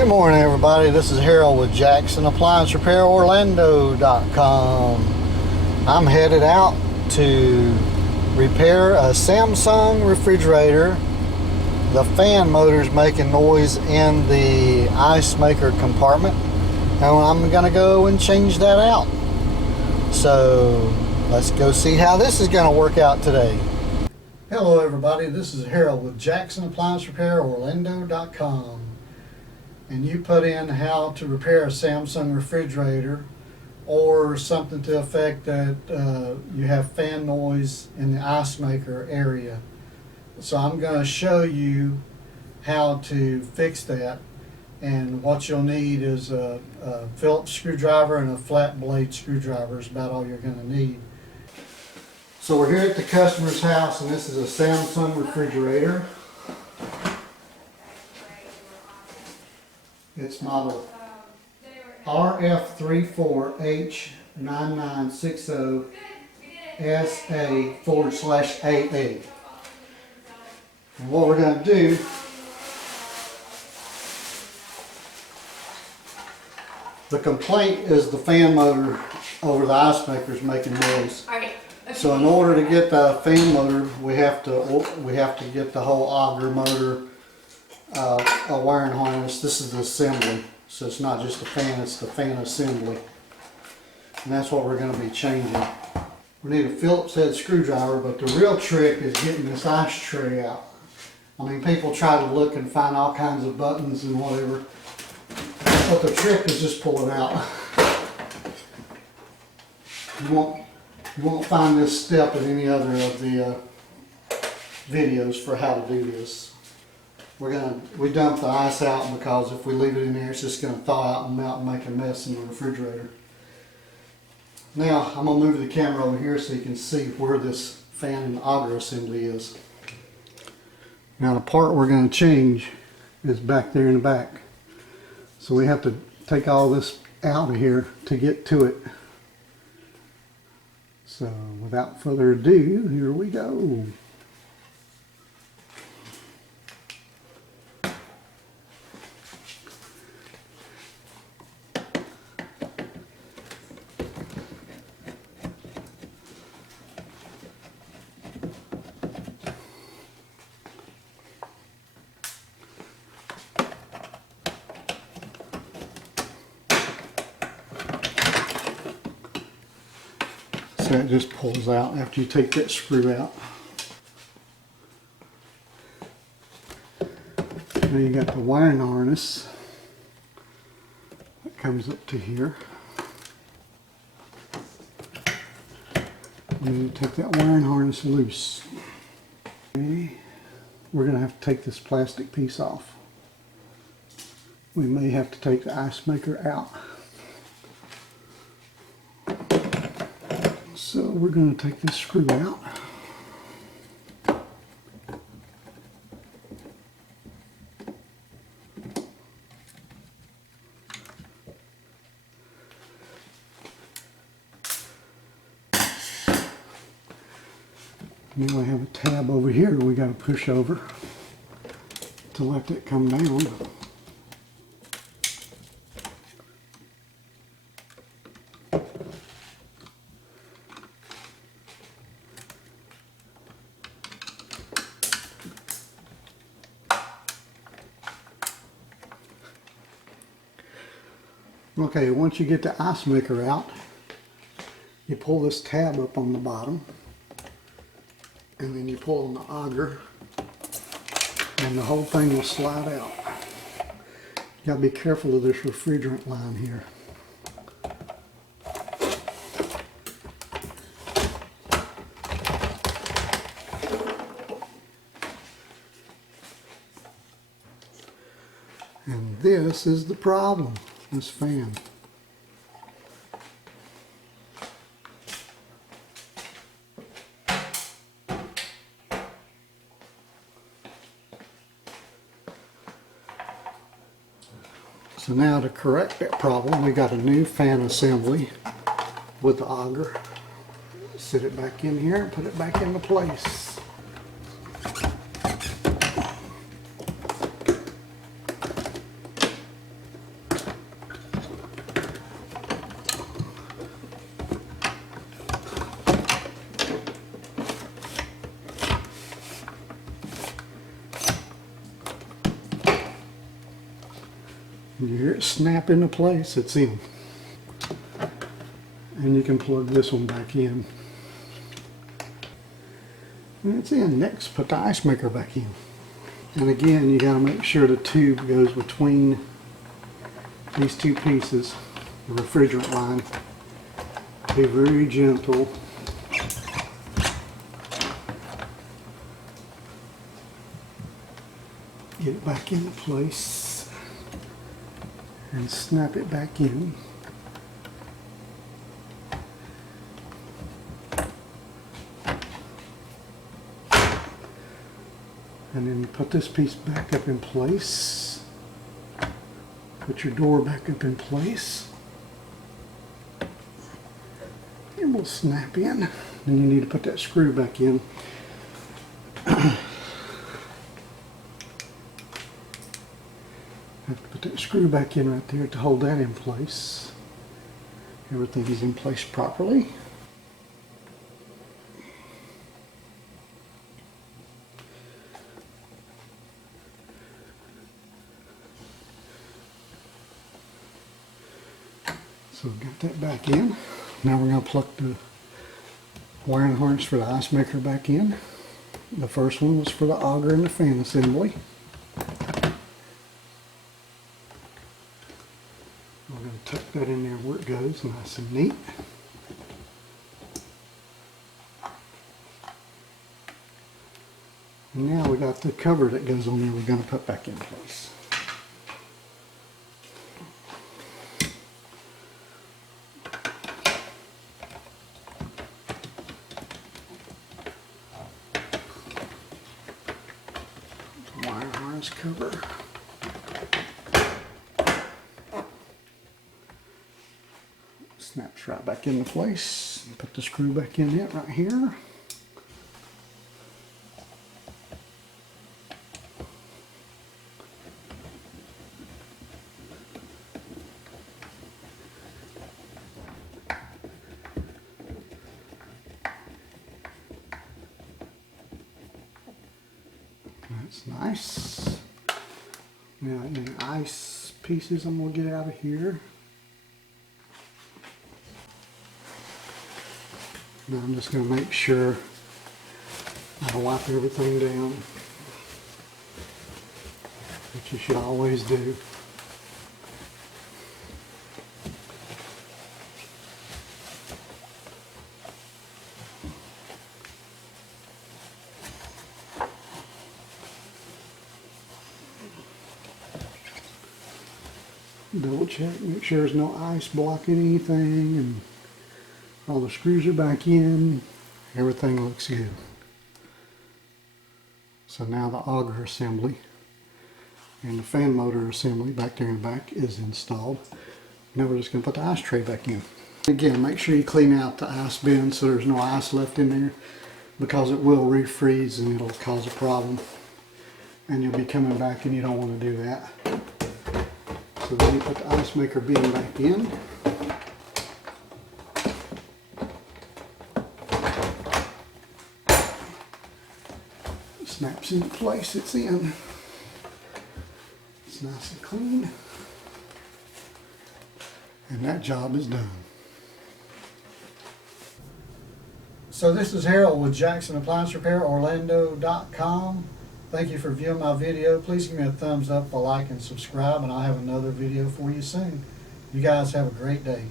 Good morning, everybody. This is Harold with Jackson Appliance Repair Orlando.com. I'm headed out to repair a Samsung refrigerator. The fan motor's making noise in the Icemaker compartment, and I'm going to go and change that out. So let's go see how this is going to work out today. Hello, everybody. This is Harold with Jackson Appliance Repair Orlando.com. And you put in how to repair a Samsung refrigerator or something to the effect that you have fan noise in the Icemaker area. So I'm going to show you how to fix that, and what you'll need is a Phillips screwdriver and a flat blade screwdriver is about all you're going to need. So we're here at the customer's house, and this is a Samsung refrigerator. It's model RF34H9960SA/AA. And what we're going to do, the complaint is the fan motor over the Icemaker is making noise. So in order to get the fan motor, we have to get the whole auger motor, a wiring harness. This is the assembly, so it's not just the fan, it's the fan assembly, and that's what we're going to be changing. We need a Phillips head screwdriver, but the real trick is getting this ice tray out. I mean, people try to look and find all kinds of buttons and whatever, but the trick is just pull it out. You won't find this step in any other of the videos for how to do this. We dump the ice out because if we leave it in there, it's just going to thaw out and melt and make a mess in the refrigerator. Now I'm going to move the camera over here so you can see where this fan and auger assembly is. Now the part we're going to change is back there in the back. So we have to take all this out of here to get to it. So without further ado, here we go. So it just pulls out after you take that screw out. Now you got the wiring harness that comes up to here. We need to take that wiring harness loose. Okay. We're going to have to take this plastic piece off. We may have to take the Icemaker out. So we're going to take this screw out. And then we have a tab over here we got to push over to let it come down. Okay, once you get the Icemaker out, you pull this tab up on the bottom, and then you pull on the auger, and the whole thing will slide out. You gotta be careful of this refrigerant line here. And this is the problem. This fan. So now to correct that problem, we got a new fan assembly with the auger. Sit it back in here and put it back into place. You hear it snap into place, it's in. And you can plug this one back in. And it's in. Next, put the ice maker back in. And again, you got to make sure the tube goes between these two pieces, the refrigerant line. Be very gentle. Get it back into place and snap it back in. And then put this piece back up in place. Put your door back up in place. And we'll snap in. Then you need to put that screw back in. Have to put that screw back in right there to hold that in place. Everything is in place properly. So we've got that back in. Now we're going to plug the wiring harness for the ice maker back in. The first one was for the auger and the fan assembly. We're going to tuck that in there where it goes, nice and neat. And now we got the cover that goes on there we're going to put back in place. Wire harness cover. Snaps right back into place. Put the screw back in it right here. That's nice. Now any ice pieces I'm going to get out of here. Now I'm just going to make sure I wipe everything down, which you should always do. Double check, make sure there's no ice blocking anything, and all the screws are back in. Everything looks good. So now the auger assembly and the fan motor assembly back there in the back is installed. Now we're just going to put the ice tray back in. Again, make sure you clean out the ice bin so there's no ice left in there, because it will refreeze and it'll cause a problem. And you'll be coming back and you don't want to do that. So then you put the ice maker bin back in. It snaps into place, it's in. It's nice and clean. And that job is done. So this is Harold with Jackson Appliance Repair Orlando.com. Thank you for viewing my video. Please give me a thumbs up, a like, and subscribe, and I'll have another video for you soon. You guys have a great day.